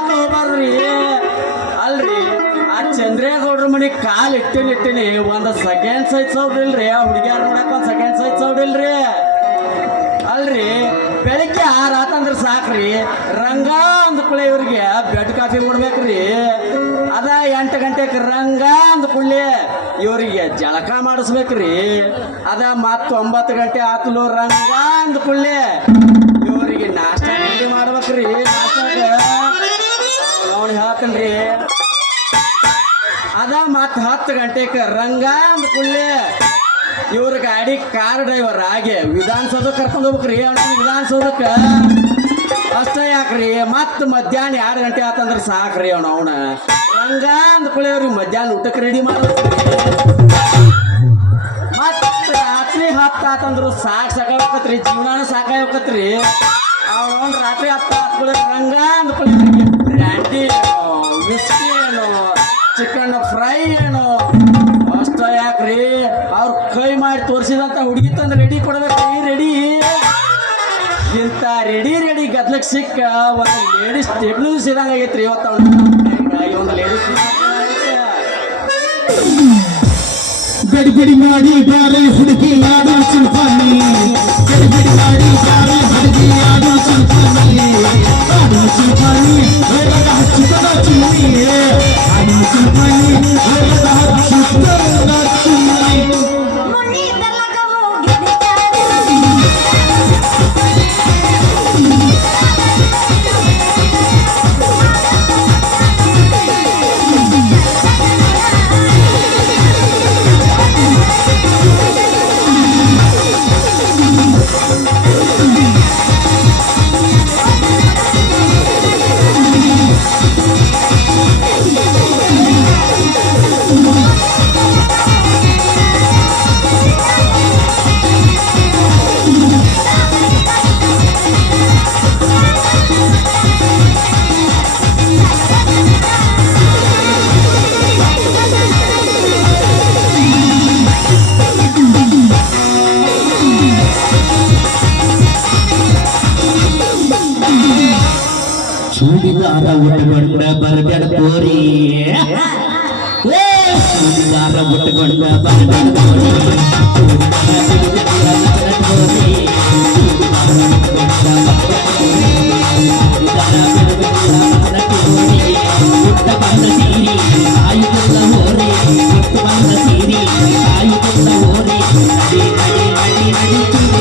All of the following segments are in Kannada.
ಮಾತು ಹೋಗ್ಬಾರ್ರಿ. ಅಲ್ರಿ ಆ ಚಂದ್ರೇಗೌಡ್ರ ಮನೆ ಕಾಲ್ ಇಟ್ಟಿನಿ ಒಂದ್ ಸೆಕೆಂಡ್ ಸೈಜ್ ಸೌಡ್ರಿಲ್ರಿ. ಆ ಹುಡುಗಿಯಾರ ನೋಡಕ್ ಒಂದ್ ಸೆಕೆಂಡ್ ಸೈಜ್ ಸೌಡಿಲ್ರಿ. ಅಲ್ರಿ ಬೆಳಿಗ್ಗೆ 6 ಆತಂದ್ರ ಸಾಕ್ರಿ, ರಂಗ ಅಂದ್ಕೊಳ್ಳಿ ಇವ್ರಿಗೆ ಬೆಡ್ ಕಾಫಿ ಕೊಡ್ಬೇಕ್ರಿ. ಅದ 8 ಗಂಟೆಗೆ ರಂಗ ಅಂದ್ಕೊಳ್ಳಿ ಇವ್ರಿಗೆ ಜಳಕ ಮಾಡಿಸ್ಬೇಕ್ರಿ. ಅದ ಮತ್ತ 9 ಗಂಟೆ ಆತಲು ರಂಗ ಅಂದ್ಕೊಳ್ಳಿ ಇವ್ರಿಗೆ ನಾಷ್ಟ ರೆಡಿ ಮಾಡ್ಬೇಕ್ರಿ. ನಾಷ್ಟಾಗ ಅವ್ನು ಹೇಳ್ತನ್ರಿ. ಅದ ಮತ್ತ 10 ಗಂಟೆಗೆ ರಂಗ ಅಂದ್ಕೊಳ್ಳಿ ಇವ್ರ ಗಾಡಿ ಕಾರ್ ಡ್ರೈವರ್ ಆಗಿ ವಿಧಾನಸೌಧಕ್ಕೆ ಕರ್ಕೊಂಡು ಹೋಗ್ಬೇಕ್ರಿ. ವಿಧಾನಸೌಧಕ್ಕೆ ಅಷ್ಟೇ ಯಾಕ್ರಿ, ಮತ್ತ ಮಧ್ಯಾಹ್ನ 2 ಗಂಟೆ ಆತಂದ್ರ ಸಾಕ್ರಿ ಅವನ ರಂಗ ಅಂದ್ಕೊಳ್ಳಿ ಅವ್ರಿಗೆ ಮಧ್ಯಾಹ್ನ ಊಟಕ್ಕೆ ರೆಡಿ ಮಾಡ್ಬೇಕ್ರಿ. ಮತ್ತ ರಾತ್ರಿ 10 ಆತಂದ್ರು ಸಾಕಾಗತ್ರಿ, ಜೀವನಾನ ಸಾಕಾಗತ್ರಿ. ಅವನ ರಾತ್ರಿ 10 ಆತ್ಕೊಳ್ಳಿ ರಂಗ ಅಂದ್ಕೊಳ್ಳಿ ಬ್ರ್ಯಾಂಡಿ ಏನೋ, ವಿಸ್ಕಿ ಏನೋ, ಚಿಕನ್ ಫ್ರೈ ಏನೋ ಅಷ್ಟ ಯಾಕ್ರಿ ಅವ್ರ ಕೈ ಮಾಡಿ ತೋರಿಸಿದಂತ ಹುಡುಗಿ ತಂದು ರೆಡಿ ಕೊಡ್ಬೇಕ್ರಿ. ರೆಡಿ ಇಂಥ ರೆಡಿ ಗದ್ಲಕ್ ಸಿಕ್ಕ ಒಂದು ಲೇಡೀಸ್ ಟೆಕ್ನೂ ಸಿದಂಗ ಆಗೈತ್ರಿ ಇವತ್ತು. ಒಂದು ಲೇಡೀಸ್ ಗಡಿಬಿಡಿ ಮಾಡಿ ಬಾರೆ ಹುಡುಗಿ ಯಾರು ಸಿಂಪಾನಿ, ಗಡಿಬಿಡಿ ಮಾಡಿ ಬಾರೆ ಹುಡುಗಿ ಯಾರು ಸಿಂಪಾನಿ, ಯಾರು ಸಿಂಪಾನಿ ಹೊರಗ ಹಚ್ಚಿದ ಚುಮ್ಮಿ, ಯಾರು ಸಿಂಪಾನಿ ಹೊರಗ ಹಚ್ಚಿದ ಚುಮ್ಮಿ. ಚೂಡಿದಾರ ಉಟ್ಟುಕೊಂಡ ಬರಬೇಡ ತೋರಿ, ಚೂಡಿದಾರ ಉಟ್ಟುಕೊಂಡ ಬರಬೇಡ ತೋರಿ, ಹುಟ್ಟ ಬಂದ ಸೀರಿ ಆಯುಧ ಹೋರಿ, ಹುಟ್ಟ ಬಂದ ಸೀರಿ ಆಯುಧ ಹೋರಿ, ನಡಿ ನಡಿ ನಡಿ ನಡಿ ಚೂಡಿ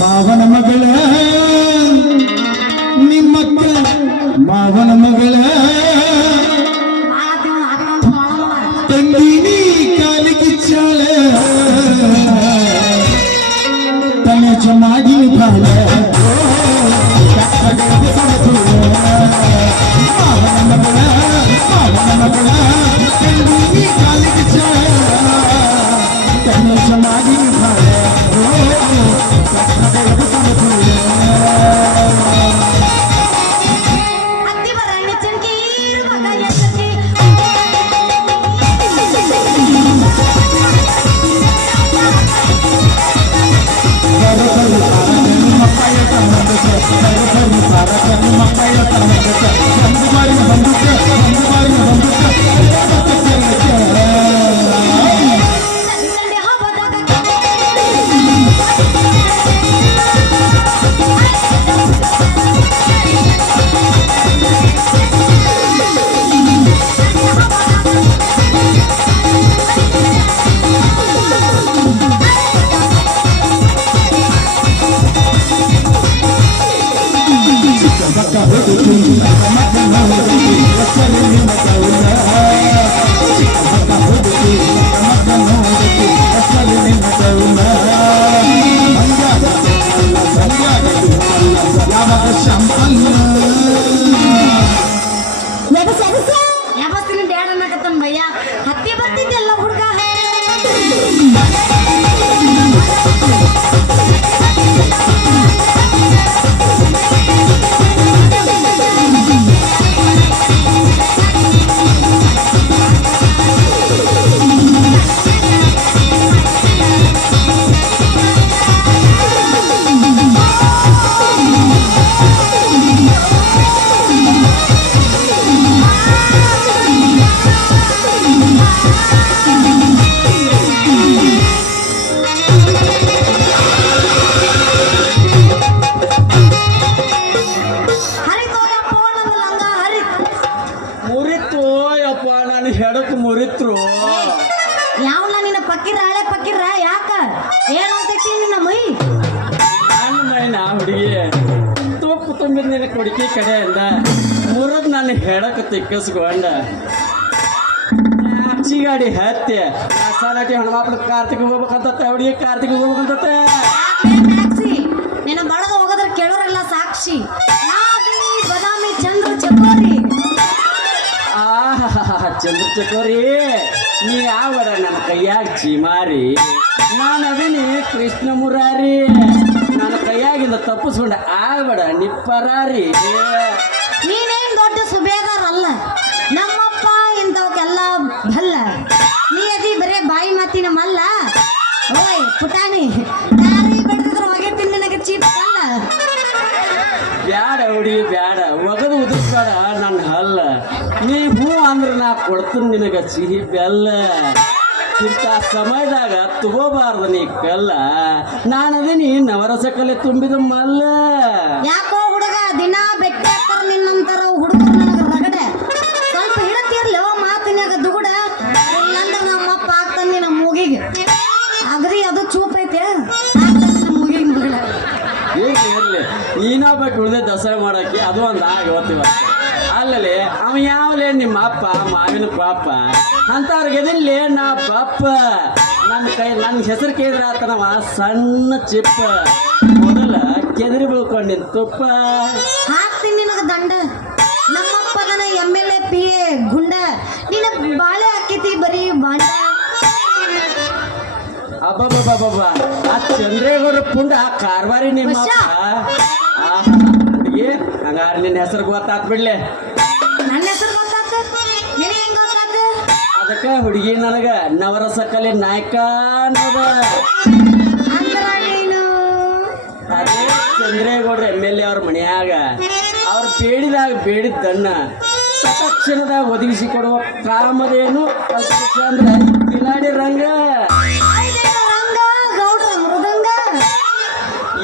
ಮಾವನ ಮಗಳ ನಿಮ್ಮಕ್ಕ ಮಾವನ ಮಗಳ ತಂದಿನಿ ಕಾಲಿಗೆ ಚಾಳ ತನ್ನ ಜಮಾಗಿ ಬಾಳ ಮಾವನ ಮಗಳ ತಂದಿನಿ ಕಾಲಿಗೆ ಚಾಳ ತನ್ನ ಜಮಾಗಿ ಬಾಳ Let's ಯಾವತ್ತಿನ ಬ್ಯಾಡ ಅನ್ನಕತ್ತನ್ ಭಯ್ಯ ಹತ್ತಿ ಬರ್ತಿದ್ದೆಲ್ಲ ಹುಡುಗ ಹರಿತೋಯಪ್ಪ ನನ್ನ ಲಂಗ ಹರಿತ್ ಮುರಿತು ಯಪ್ಪ ನಾನು ಹೆಡಕ್ ಮುರಿತ್ರು ಯಾವನ ನಿನ್ನ ಪಕ್ಕಿರ ಹಳೆ ಪಕ್ಕಿರ ಯಾಕ ಏನಂತೈತಿ ನಿನ್ನ ಮೈ ನನ್ನ ಮೈನ ಹುಡುಗಿ ತುಪ್ಪ ತುಂಬಿದ ನಿನ್ನ ಕೊಡಿಕೆ ಕಡೆಯಿಂದ ಮುರಿದ್ ನಾನು ಹೆಡಕ್ ತಿಕ್ಕಿಸ್ಕೊಂಡ ಅಕ್ಷಿ ಗಾಡಿ ಹತ್ತಿ ಸಾಲಾಟಿ ಹಣಮಾಪನ ಕಾರ್ತಿಕ್ ಹೋಗ್ಬೇಕಂತ ಹುಡುಗಿ ಕಾರ್ತಿಕ್ ಹೋಗ್ಬೇಕಂತ ಟ್ಯಾಕ್ಸಿ ನಿನ್ನ ಬಡದ ಹೋಗೋದ್ರ ಕೇಳೋರೆಲ್ಲ ಸಾಕ್ಷಿ ನಾ ಅದೀನಿ ಬದಾಮಿ ಚಂದ್ರ ಚಕೋರಿ ಚಂದ್ರ ಚಕೋರಿ ನೀ ಯಾವಡ ನನ್ನ ಕೈಯಾಗ ಚಿಮಾರಿ ನಾನು ಅದೀನಿ ಕೃಷ್ಣ ಮುರಾರಿ ನನ್ನ ಕೈಯಾಗಿಂದ ತಪ್ಪಿಸ್ಕೊಂಡ ಆಗ್ಬೇಡ ನಿಪ್ಪರಾರಿ ನೀನೇನ್ ದೊಡ್ಡ ಸುಬೇದಾರ ಅಲ್ಲ ನಮ್ಮಪ್ಪ ಇಂಥವಕ್ಕೆಲ್ಲ ಬಲ್ಲ ನೀ ಅದಿ ಬರೇ ಬಾಯಿ ಮಾತಿನ ಮಲ್ಲ ಓಯ್ ಪುಟಾಣಿ ದಾರಿ ಬೆಳೆದಿದ್ರ ಹೊಗೆ ತಿನ್ನಕ್ಕೆ ಚೀಪ್ ಅಲ್ಲ ಬ್ಯಾಡ ಹುಡುಗಿ ಬ್ಯಾಡ ಒಗದು ಉದುರ್ಬೇಡ ನನ್ನ ಹಲ್ಲ ನೀ ಹೂ ಅಂದ್ರೆ ನಾ ಕೊಡ್ತೀನಿ ನಿನಗ ಸಿಹಿ ಬೆಲ್ಲ ಇಂಥ ಸಮಯದಾಗ ತಗೋಬಾರ್ದು ನೀ ಕಲ್ಲ ನಾನದೀನಿ ನವರಸ ಕಲೆ ತುಂಬಿದ ಮಲ್ಲ ಯಾಕೋ ಹುಡುಗ ದಿನ ಬೆಟ್ಟ ಹಾಕ್ತಾರ ನಿನ್ನಂತಾರ ಹುಡುಗರು ನನಗ ರಗಡೆ ಸ್ವಲ್ಪ ಹಿಡತಿರ್ಲಿ ಮಾತಿನಾಗ ದುಗುಡ ಇಲ್ಲಂದ್ರ ನಮ್ಮಪ್ಪ ಆಗ್ತಾನ ನಿನ್ನ ಮೂಗಿಗೆ ಅಗದಿ ಅದು ಚೂಪ್ ಐತೆ ಆಗ್ತಾನ ನಿನ್ನ ಮೂಗಿಗೆ ಮಗಳ ಇರ್ಲಿ ನೀನೊಬ್ಬಕ್ಕೆ ಉಳಿದ ದಸರಾ ಮಾಡಕ್ಕೆ ಅದು ಒಂದು ಆಗವತ್ತಿವ ಅಲ್ಲಲ್ಲಿ ಅವ ಯಾವಲೇ ನಿಮ್ಮ ಅಪ್ಪ ಮಾವಿನ ಪಾಪ ಅಂತವ್ರಿಗೆ ಎದಿಲ್ಲೇ ನಾ ಪಾಪ ನನ್ನ ಹೆಸರು ಕೇಳಿದ್ರ ಆತನವ ಸಣ್ಣ ಚಿಪ್ಪ ಮೊದಲ ಕೆದರಿ ಬೀಳ್ಕೊಂಡಿನ ತುಪ್ಪ ಹಾಕ್ತೀನಿ ನಿನಗ ದಂಡ ನಮ್ಮಪ್ಪದನ MLA PA ಗುಂಡ ನಿನ್ನ ಬಾಳೆ ಹಾಕೈತಿ ಬರೀ ಬಾಂಡ ಅಬ್ಬಬ್ಬಬ್ಬಬ್ಬ ಆ ಚಂದ್ರೇಗೌಡ ಪುಂಡ ಕಾರ್ವಾರಿ ನಿಮ್ಮ ಹುಡುಗಿ ಹಂಗಾರೆ ನಿನ್ನ ಹೆಸರು ಗೊತ್ತಾತ್ ಬಿಡ್ಲೆ ನನ್ನ ಹೆಸರು ಗೊತ್ತಾತ ನಿನಗೆ ಹೆಂಗ್ ಗೊತ್ತಾತ ಅದಕ್ಕೆ ಹುಡುಗಿ ನನಗ ನವರಸ ಕಲೆ ನಾಯಕ ಅನ್ನೋದ ಅಂದ್ರ ನೀನು ಅದೇ ಚಂದ್ರೇಗೌಡ್ರ MLA ಅವ್ರ ಮನ್ಯಾಗ ಅವ್ರು ಬೇಡಿದಾಗ ಬೇಡಿದ್ದನ್ನ ತಕ್ಷಣದಾಗ ಒದಗಿಸಿ ಕೊಡುವ ಕಾಮಧೇನು ಅಂದ್ರ ಕಿಲಾಡಿ ರಂಗ ಐದೇನು ರಂಗ ಗೌಡ್ರ ಮೃದಂಗ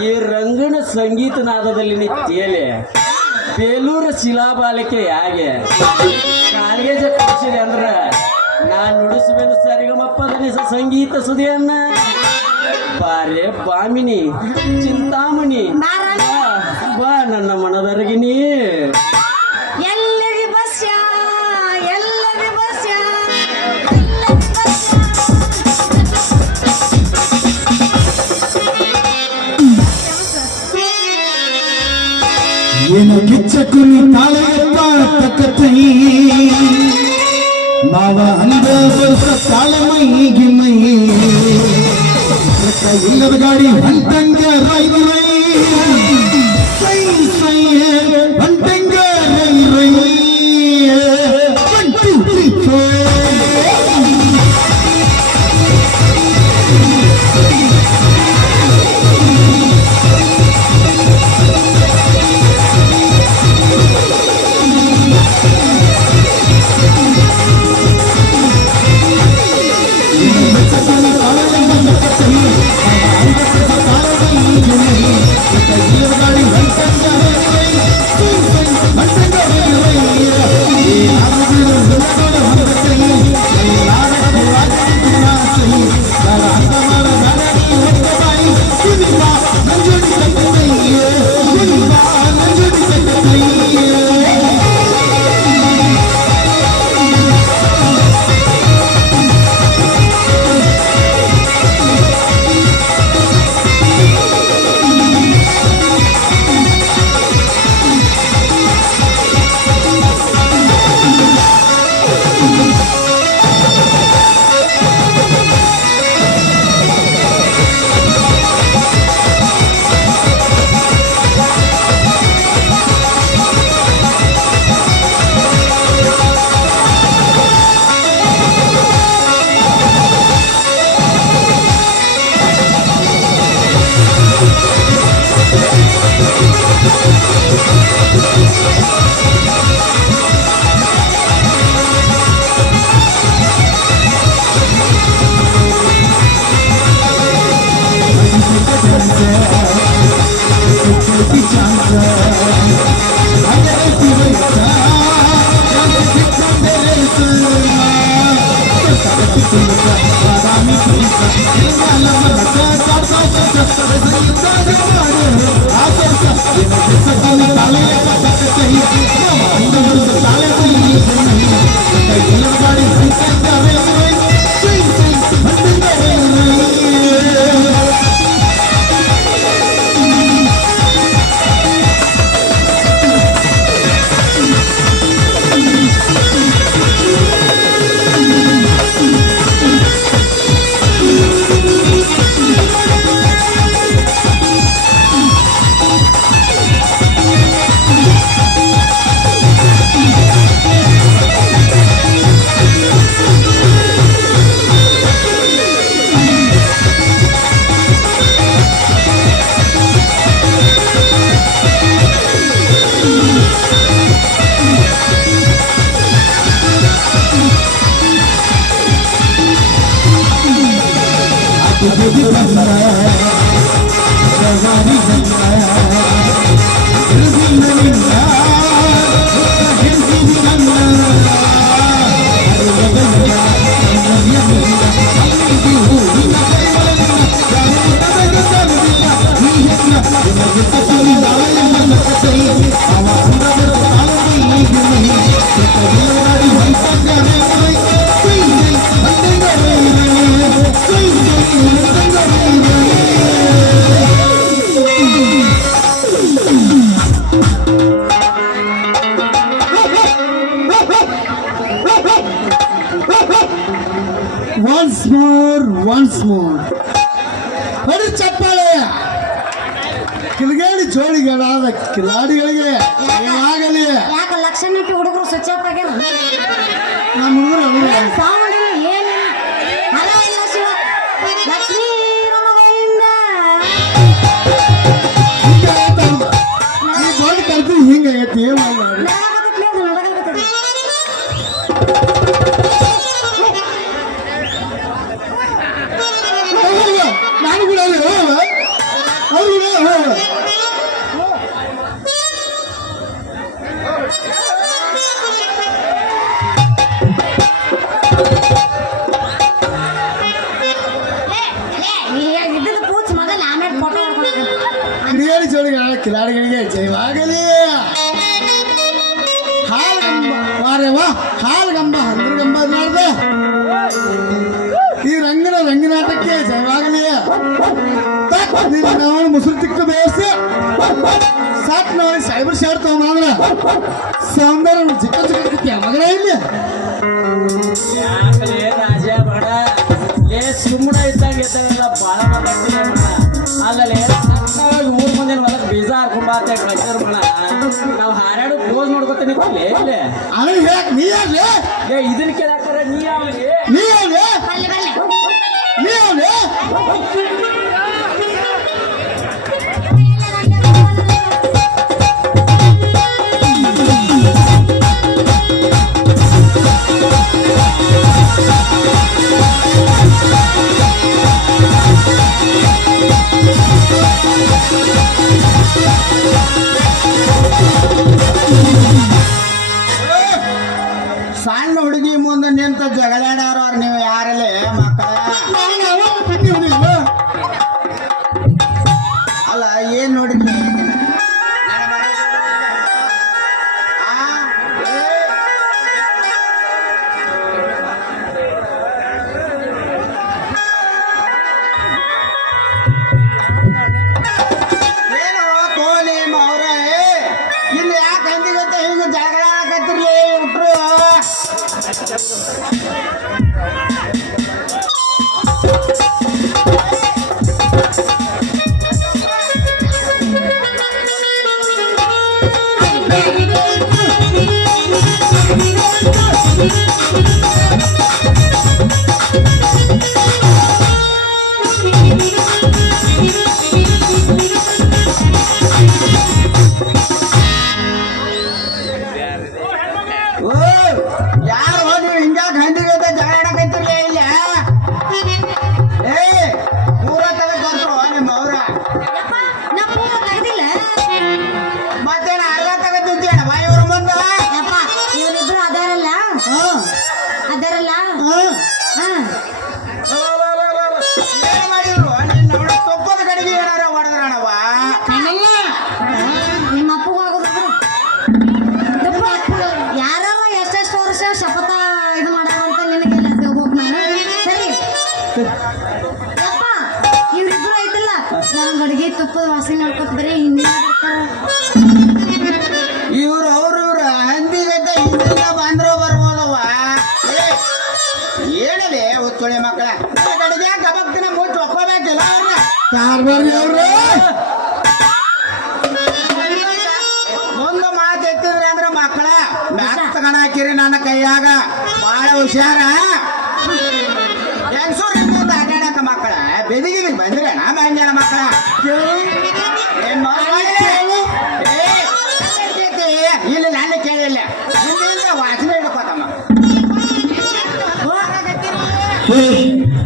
ಈ ರಂಗನ ಸಂಗೀತ ನಾದದಲ್ಲಿ ನಿತ್ಯಲೆ ಬೇಲೂರು ಶಿಲಾಬಾಲಿಕೆ ಯಾಗೆ ಕಾಲ್ಗೆಜ ಕಳಿಸಿದೆ ಅಂದ್ರ ನಾನ್ ನುಡಿಸ್ಬೇಕು ಸರಿಗಮಪ್ಪ ದನಿಸ ಸಂಗೀತ ಸುದಿಯನ್ನ ಬಾರೆ ಬಾಮಿನಿ ಚಿಂತಾಮಣಿ ಬಾ ನನ್ನ ಮನದರಗಿನಿ ಎಲ್ಲರಿ ಬಸ್ಯ ಎಲ್ಲರಿ ಬಸ್ಯ ಏನು ಕಿಚ್ಚಕುನಿ ತಾಳೆ ತಕ್ಕತೈ ನಾವ ಅಂದ ವರ್ಷ ತಾಳೆ ಮೈಗಿ ಮೈ ಇಲ್ಲದ ಗಾಡಿ ಹೊಂಟಂಗ ರೈ ರೈ ಸೈ ಸೈ ಹೊಂಟಂಗ ರೈ ರೈ 1 2 3 4 ಬಾದಾಮಿ ಕುರಿತ ಎಲ್ಲ ಮನಸ ಕಾಡ್ತಾ ಇದ್ದಾಗ ಮಾಡು ಆ ಕೆಲಸ ಸಗಲಿ ತಾಳೆಯ ಕೈ ತಾಳೆ ಕೈ ಗಾಡಿ once more ಬರೀ ಚಪ್ಪಾಳೆ ಕಿಲಗಾಡಿ ಜೋಡಿಗಳಾದ ಕಿಲಾಡಿಗಳಿಗೆ ಆಗಲಿ ಯಾಕ ಲಕ್ಷಣ ಹುಡುಗರು ಸ್ವಿಚ್ ಆಫ್ ಆಗ್ಯಾರ ನಮ್ಮ ಹುಡುಗರು ಸೌಂಡ್ ಏನು ಹಲೋ ಇಲ್ಲ ಶಿವ ಲಕ್ಷ್ಮೀ ಗೋವಿಂದ ಈ ದೊಡ್ಡ ಕಲ್ತಿ ಹಿಂಗಾಗೈತಿ ಏನ್ ಮಾಡಿ ನಡಗಾಕತ್ತಿ ನಾನು ಕೂಡ ಅವ್ರು ಕೂಡ ಇದ್ದಿದ್ದು ಕೂಚ್ ಮೊದಲು ಆಮೇಲೆ ಫೋಟೋ ಕಿಡಿಗಾಡಿ ಜೋಡಿಗಳ ಕಿಲಾಡಿಗಳಿಗೆ ಜಯವಾಗಲಿ ಹಾಲ್ಗಂಬ ವಾರೇವಾ ಹಾಲ್ಗಂಬ ಹಂದ್ರಗಂಬ ಮಾಡ್ದೆ ಈ ರಂಗನಾಟಕ್ಕೆ ಜಯವಾಗಲಿ ನಾವು ಮುಸುರು ತಿಕ್ಕ ಬೇಯಿಸಿ ಸಾಕು ನಾವು ಸೈಬರ್ ಶಾರ್ ತಗೊಂಡ್ರ ಸೌಂದರ್ಯ ಚಿಕ್ಕ ಚಿಕ್ಕ ಮಗಳ ಇಲ್ಲಿ ಯಾಕಲೇ ರಾಜ ಬೇಡ ಲೇ ಸುಮ್ಮನೆ ಇದ್ದಾಗ ಇದ್ದಾಗೆಲ್ಲ ಭಾಳ ಮಾತಾಡ್ತೀನಿ ಬೇಡ ಅಲ್ಲಲೇ ಸಣ್ಣವಾಗಿ ಊರ್ ಮುಂದಿನ ಹೊಲಕ್ಕೆ ಬೀಜ ಹಾಕೊಂಡ್ ಬಾತ ಕಳ್ಸರ್ ಬೇಡ ನಾವು ಹಾರಾಡು ಕ್ಲೋಸ್ ನೋಡ್ಕೊತೀನಿ ಲೇ ಇಲ್ಲೇ ಅಲ್ಲ ಯಾಕೆ ನೀ ಯಾವ್ಲೆ ಏ ಇದನ್ನ ಕೇಳಾಕರ ನೀ ಯಾವ್ಲಿ ನೀ ಯಾವ್ಲೆ ಬಲ್ಲೆ ಬಲ್ಲೆ ನೀ ಯಾವ್ಲೆ ಸಣ್ಣ ಹುಡುಗಿ ಮುಂದೆ ನಿಂತ ಜಗಳಾಡೋರು ನೀವು ಯಾರಲ್ಲೇ ಮಕ್ಕಳ ಅಲ್ಲ ಏನ್ ನೋಡಿದ್ರಿ ಏನು ಕೋಲಿ ಮೌರ ಇಲ್ಲಿ ಯಾಕೆ ಹಂದಿಗತ್ತ ಹಿಂಗ ಜಗಳ ಆಗತ್ತಿರ್ಲಿ ಹುಟ್ರು ಹಾಕೋದು ವಾಸನೆ ನೋಡ್ಕೊತ ಬರೀ ಹಿಂದಿ ಬರ್ತಾರ. ಇವ್ರು ಅವ್ರ ಹಂದಿಗಂತ ಹಿಂದಿನ ಬಂದ್ರು ಬರ್ಬೋದವ್ವ. ಏನಲೇ ಹುಚ್ಚುಳಿ ಮಕ್ಕಳ ಕಡೆಗೆ ಗಬಕ್ತಿನ ಮುಟ್ಟು ಒಕ್ಕೋಬೇಕಿಲ್ಲ ಅವ್ರನ್ನ. ಕಾರ್ಬಾರಿ ಅವ್ರ ಮುಂದೆ ಮಾತು ಎತ್ತಿದ್ರಿ ಅಂದ್ರೆ ಮಕ್ಕಳ ಮ್ಯಾಕ್ ತಗೊಂಡ್ ಹಾಕಿರಿ ನನ್ನ ಕೈಯಾಗ ಬಾಳ ಹುಷಾರ. ಹೆಂಗಸೂರ್ ಹಿಂದಿಂದ ಅಡ್ಯಾಡಕ ಮಕ್ಕಳ ಬೆದಿಗಿಗೆ ಬಂದ್ರೆ ನಾ ಬಂಜಾರ ಮಕ್ಕಳ ಇಲ್ಲಿ ನನ್ನ ಕೇಳಿಲ್ಲ ಹಿಂದಿಂದ ವಾಸನೆ ಹಿಡ್ಕೋತಮ್ಮ.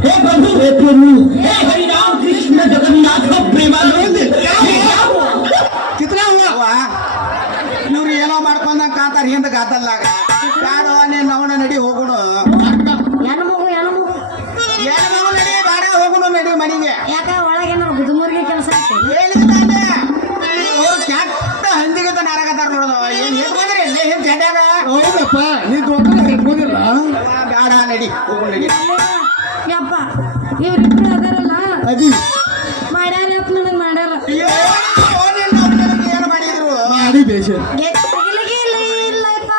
हे प्रभु हे प्रभु हे हरि राम कृष्ण जगन्नाथ प्रेमानंद ಕಿತ್ರಾ ಅವ್ವ ಅವ್ವ, ಇವ್ರು ಏನೋ ಮಾಡ್ಕೊಂಡಂಗ ಕಾಂತಾರ ಹಿಂದ ಗಾತಲ್ಲಾಗ ಯಾರೋ ನೀನ್ ಅವನ ನಡಿ ಹೋಗುಣ ಹೆಣ್ಣು ಮಗು ಏನೋ ನಡಿ ಬಾಡ ಹೋಗುಣ ನಡಿ ಮನೆಗೆ. ಯಾಕ ಒಳಗೇನಾರು ಗುದುಮೂರಿಗೆ ಕೆಲಸ ಐತಿ. ಹೇಳಿದ್ದಾನೆ ಅವ್ರು ಕೆಟ್ಟ ಹಂದಿಗಿಂತ ನಾರಾಗತ್ತಾರ ನೋಡೋದು. ಏನ್ ಹೇಳ್ಕೊಂಡ್ರಿ ಇಲ್ಲೇ ಹಿಂದ್ ಜಡ್ಯಾಗ ಹೌದಪ್ಪ ನೀ ದೊಡ್ಡ ಹೆಣ್ಕೊಂಡಿಲ್ಲ ಬೇಡ ನಡಿ ಹೋಗುಣ ನಡಿ. ಯಪ್ಪ ಇವ್ರಿಬ್ರು ಅದಾರಲ್ಲ ಅದಿ ಮಾಡ್ಯಾರಪ್ಪ ನನಗೆ ಮಾಡ್ಯಾರ. ಏನು ಮಾಡಿದ್ರು ಮಾಡಿ ಬೇಷ ಇಲ್ಲಪ್ಪ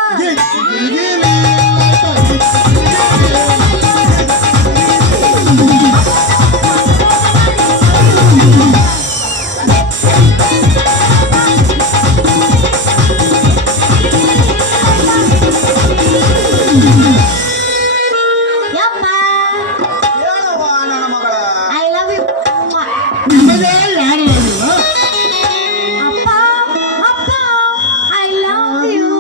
ಯಪ್ಪ ಹೇಳವ್ವ ನನ್ನ ಮಗಳ ಐ ಲವ್ ಯು. ನಿಮಗೆ ಯಾರು ಆಗಿಲ್ಲ ಅಪ್ಪ ಅಪ್ಪ ಐ ಲವ್ ಯು.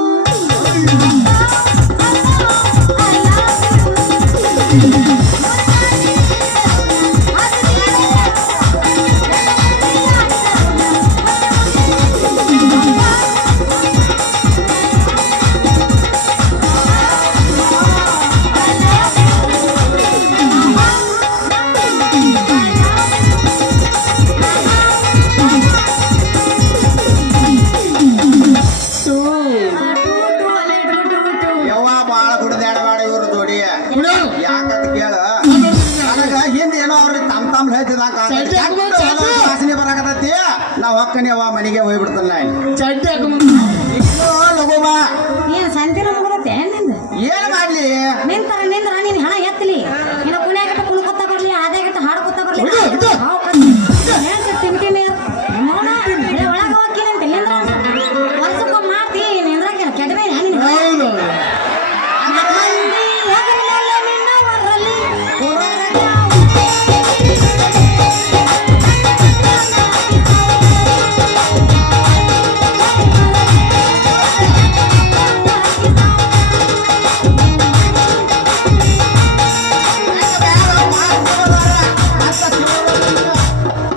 ಯವ್ವ ಬಾಳ ಕುಡ್ದಾಡಬೇಡ ಇವ್ರು ಜೋಡಿ. ಯಾಕಂತ ಕೇಳ ನನಗ ಹಿಂದ ಏನೋ ಅವ್ರಿಗೆ ತಮ್ ಹೇಳ್ತಿದಂಗ ವಾಸನೆ ಬರಾಕತ್ತೈತಿ. ನಾವ್ ಹೊಕ್ಕನಿ ಅವ್ವ ಮನೆಗೆ ಹೋಗ್ಬಿಡ್ತಲ್ಲ. ಚಡ್ಡಿ ಹಾಕೊಂಡ್ ಲಘು ಬಾ ಏನ್ ಸಂತಿನ ಮುಗಿದತ್ತೆ ನಿಂದ ಏನ್ ಮಾಡ್ಲಿ ನಿಂತರ ನೀನ್ ಹಣ ಎತ್ತಲಿ ಇನ್ನು ಕುಣ್ಯಾಗಟ್ಟ ಕುಣ್ಕೊತ್ತ ಬರ್ಲಿ ಆದಾಗಟ್ಟ ಹಾಡ್ಕೊತ್ತ ಬರ್ಲಿ ತಿಂಟಿ ನೀರು ಒಳಗ ಹೋಗ್ತೀನಂತ ನಿಂದ್ರ ವರ್ಷಕ್ಕೊಮ್ಮೆ ಮಾಡ್ತಿ ನಿಂದ್ರಾಕ ಕೆಡವೆ ಹೌದು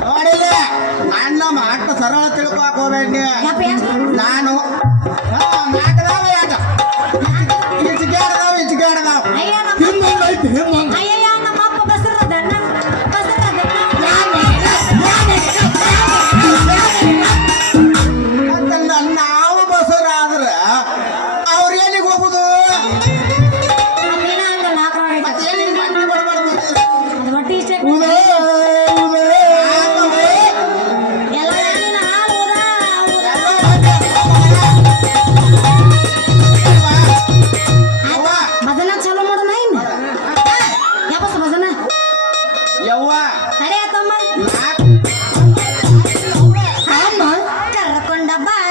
ನೋಡಿಲ್ಲ ನನ್ನ ಮಾಟ ಸರಳ ತಿಳ್ಕೊಕ್ ಹೋಗ್ಬೇಡಿ. ನಾನು ನಾಟದಾವ ಯಾಟ ಇಚ್ಚಾಡ್ದಾವ್ ಹಿಂದೊಂದು ಐತಿ ಹಿಂದೊಂದು ಅಯ್ಯಯ್ಯ ನಮ್ಮ ಅಪ್ಪ ಬಸರದಣ್ಣ ಅಂತ ನಾವು ಬಸರಾದ್ರ ಅವ್ರ ಎಲ್ಲಿಗೆ ಹೋಗುದು ಮತ್ತೆ ಎಲ್ಲಿಗೆ ಮಂಡಿ ಬರ್ಬಾರ್ದು. ಅದು ಹೊಟ್ಟಿ ಇಷ್ಟ ಉದಾ ಉದಾ ಎಲ್ಲ ನೀನು ಹಾಲು ಯವ್ವ ಭಜನ ಚಾಲೂ ಮಾಡೋಣ ಇನ್ನು ಯಾವಸ ಭಜನ ಯವ್ವ ತಡೆ ತಮ್ಮ ಅಮ್ಮ ಕರ್ಕೊಂಡ ಬಾರ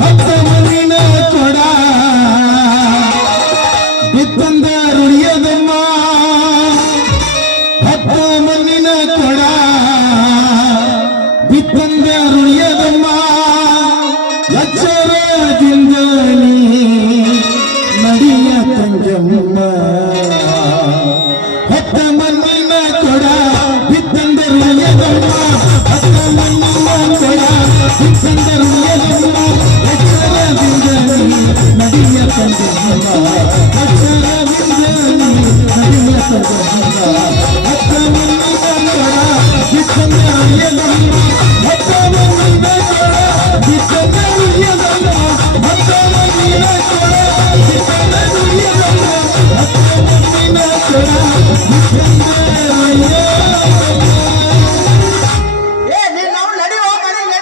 ಭಕ್ತ ಮಣ್ಣಿನ ಕೊಡ ಬಿತ್ತಂದ ರುಳಿಯದಮ್ಮ ಭಕ್ತ ಮಣ್ಣಿನ ಕೊಡ ಬಿತ್ತಂದ ರುಳಿಯದಮ್ಮ ಲಕ್ಷರದಿಂದ ನಡಿಯ ತಂಜಮ್ಮ ಭಕ್ತ ಮಣ್ಣಿನ ನಡಿಯ